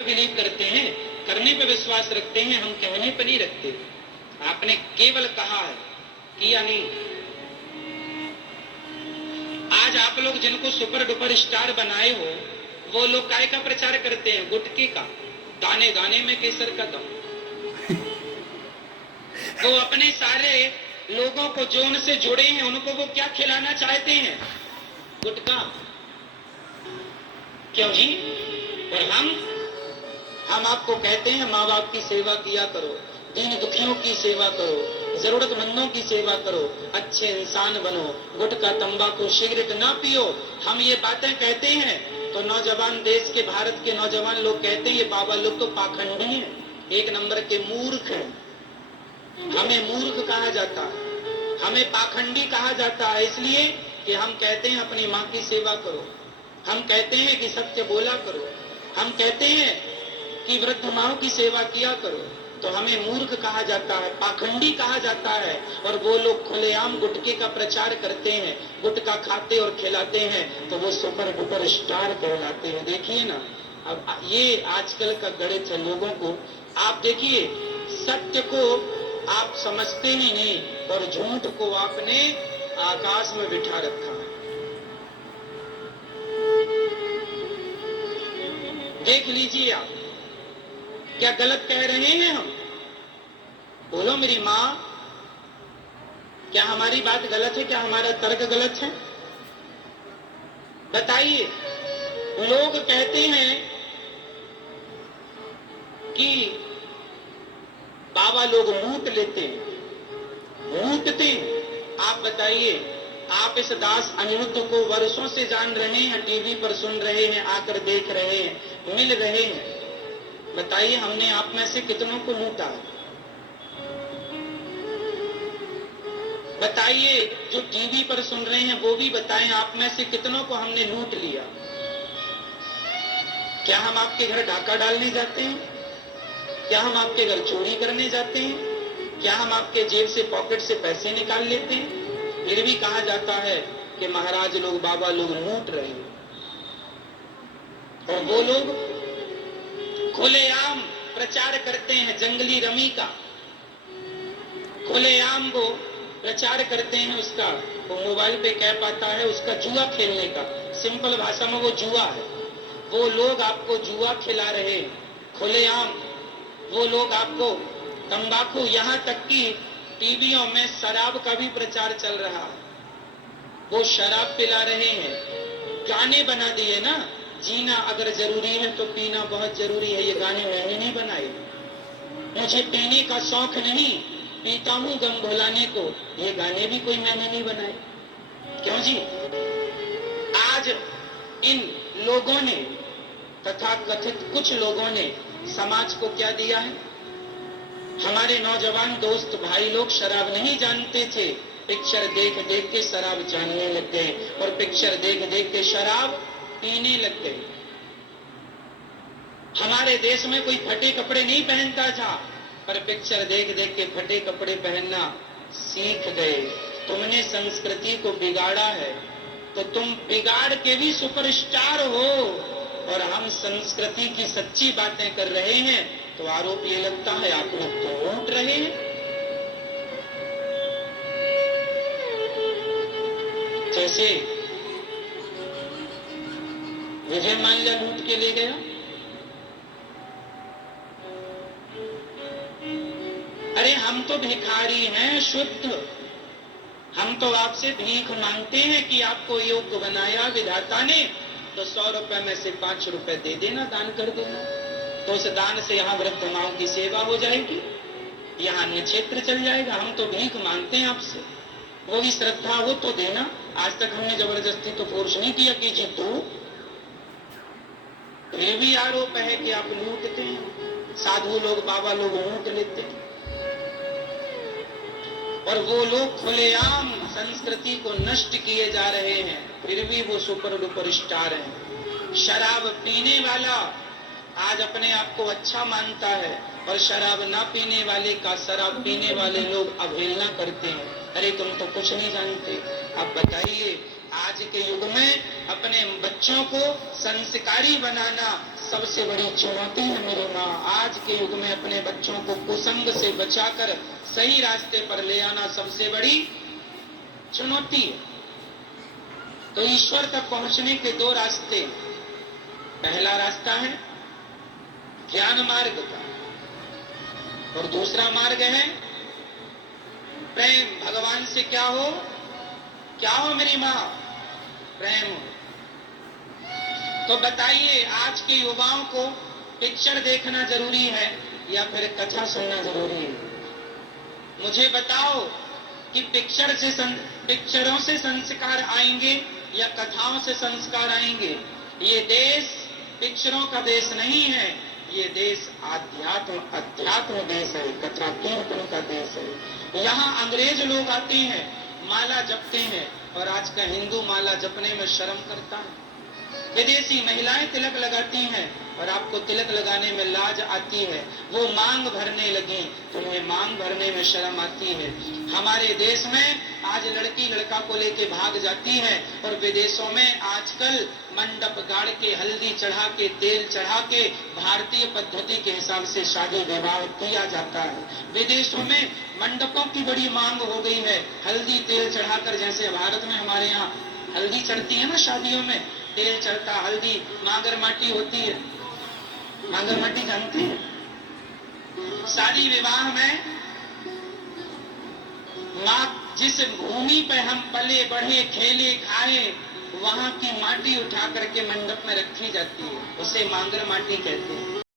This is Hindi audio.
बिलीव करते हैं, करने पे विश्वास रखते हैं, हम कहने पे नहीं रखते। आपने केवल कहा है, किया नहीं। आज आप लोग जिनको सुपर डुपर स्टार बनाए हो, वो लोग काय का प्रचार करते हैं? गुटके का, दाने दाने में केसर का दम। वो अपने सारे लोगों को जो उनसे जुड़े हैं, उनको वो क्या खिलाना चाहते हैं? गुटका। क्यों जी? और हम आपको कहते हैं माँ बाप की सेवा किया करो, दीन दुखियों की सेवा करो, जरूरतमंदों की सेवा करो, अच्छे इंसान बनो, गुटखा तंबाकू सिगरेट ना पियो। हम ये बातें कहते हैं तो नौजवान, देश के, भारत के नौजवान लोग कहते हैं ये बाबा लोग तो पाखंडी हैं, एक नंबर के मूर्ख हैं। हमें मूर्ख कहा जाता है, हमें पाखंडी कहा जाता है, इसलिए कि हम कहते हैं अपनी माँ की सेवा करो, हम कहते हैं कि सत्य बोला करो, हम कहते हैं कि वृद्ध माओं की सेवा किया करो, तो हमें मूर्ख कहा जाता है, पाखंडी कहा जाता है। और वो लोग खुलेआम गुटके का प्रचार करते हैं, गुटखा खाते और खिलाते हैं, तो वो सुपर डुपर स्टार कहलाते हैं। देखिए ना, अब ये आजकल का गणित है लोगों को। आप देखिए, सत्य को आप समझते ही नहीं और झूठ को आपने आकाश में बिठा रखा है। देख लीजिए आप, क्या गलत कह रहे हैं हम? बोलो मेरी माँ, क्या हमारी बात गलत है? क्या हमारा तर्क गलत है? बताइए। लोग कहते हैं कि बाबा लोग लूट लेते हैं, लूटते हैं। आप बताइए, आप इस दास अनिरुद्ध को वर्षों से जान रहे हैं, टीवी पर सुन रहे हैं, आकर देख रहे हैं, मिल रहे हैं। बताइए, हमने आप में से कितनों को लूटा है? बताइए, जो टीवी पर सुन रहे हैं वो भी बताएं, आप में से कितनों को हमने लूट लिया? क्या हम आपके घर डाका डालने जाते हैं? क्या हम आपके घर चोरी करने जाते हैं? क्या हम आपके जेब से, पॉकेट से पैसे निकाल लेते हैं? फिर भी कहा जाता है कि महाराज लोग, बाबा लोग लूट रहे हैं। और वो लोग खुलेआम प्रचार करते हैं जंगली रमी का, खुलेआम वो प्रचार करते हैं उसका। वो मोबाइल पे कैप आता है उसका, जुआ खेलने का। सिंपल भाषा में वो जुआ है। वो लोग आपको जुआ खिला रहे हैं खुलेआम। वो लोग आपको तंबाकू, यहाँ तक कि टीवियों में शराब का भी प्रचार चल रहा है, वो शराब पिला रहे हैं। गाने बना दिए ना, जीना अगर जरूरी है तो पीना बहुत जरूरी है। ये गाने मैंने नहीं बनाए, मुझे पीने का शौक नहीं, पीता हूं गम भुलाने को। ये गाने भी कोई मैंने नहीं बनाए। क्यों जी? आज इन लोगों ने, तथा कथित कुछ लोगों ने समाज को क्या दिया है? हमारे नौजवान दोस्त भाई लोग शराब नहीं जानते थे, पिक्चर देख देख के शराब जानने लग गए और पिक्चर देख देख के शराब पीने लग गए। हमारे देश में कोई फटे कपड़े नहीं पहनता था, पर पिक्चर देख देख के फटे कपड़े पहनना सीख गए। तुमने संस्कृति को बिगाड़ा है, तो तुम बिगाड़ के भी सुपरस्टार हो। और हम संस्कृति की सच्ची बातें कर रहे हैं तो आरोप ये लगता है आप लोग तो लूट रहे हैं। जैसे विजय माल्या लूट के ले गया, अरे हम तो भिखारी हैं शुद्ध, हम तो आपसे भीख मांगते हैं कि आपको योग्य बनाया विधाता ने, तो 100 रुपए में से 5 रुपए दे देना, दान कर देना। तो उस दान से यहाँ वृद्ध माओं की सेवा हो जाएगी, यहाँ अन्य क्षेत्र चल जाएगा। हम तो भीख मांगते हैं आपसे, वो भी श्रद्धा हो तो देना। आज तक हमने जबरदस्ती तो फोर्स नहीं किया कि जी तू। ये भी आरोप है कि आप लूटते हैं, साधु लोग, बाबा लोग लूट लेते हैं। और वो लोग खुलेआम संस्कृति को नष्ट किए जा रहे हैं, फिर भी वो सुपर डुपर स्टार हैं। शराब पीने वाला आज अपने आप को अच्छा मानता है और शराब ना पीने वाले का शराब पीने वाले लोग अवहेलना करते हैं। अरे तुम तो कुछ नहीं जानते। अब बताइए, आज के युग में अपने बच्चों को संस्कारी बनाना सबसे बड़ी चुनौती है मेरी माँ। आज के युग में अपने बच्चों को कुसंग से बचाकर सही रास्ते पर ले आना सबसे बड़ी चुनौती है। तो ईश्वर तक पहुंचने के दो रास्ते, पहला रास्ता है ज्ञान मार्ग का और दूसरा मार्ग है प्रेम। भगवान से क्या हो, क्या हो मेरी माँ? प्रेम हो। तो बताइए, आज के युवाओं को पिक्चर देखना जरूरी है या फिर कथा सुनना जरूरी है? मुझे बताओ कि पिक्चरों से संस्कार आएंगे या कथाओं से संस्कार आएंगे? ये देश पिक्चरों का देश नहीं है, ये देश अध्यात्म देश है, कथा कीर्तन का देश है। यहाँ अंग्रेज लोग आते हैं, माला जपते हैं, और आज का हिंदू माला जपने में शर्म करता है। विदेशी महिलाएं तिलक लगाती हैं और आपको तिलक लगाने में लाज आती है। वो मांग भरने लगी, तुम्हें मांग भरने में शर्म आती है। हमारे देश में आज लड़की लड़का को लेके भाग जाती है और विदेशों में आजकल मंडप गाड़ के, हल्दी चढ़ा के, तेल चढ़ा के भारतीय पद्धति के हिसाब से शादी विवाह किया जाता है। विदेशों में मंडपों की बड़ी मांग हो गई है। हल्दी तेल चढ़ाकर, जैसे भारत में हमारे यहाँ हल्दी चढ़ती है ना शादियों में, तेल चढ़ता, हल्दी, मांगर माटी होती है। मांगर माटी जानती है? शादी विवाह में माँ, जिस भूमि पे हम पले बढ़े, खेले, खाए, वहां की माटी उठा करके मंडप में रखी जाती है, उसे मांगर माटी कहते हैं।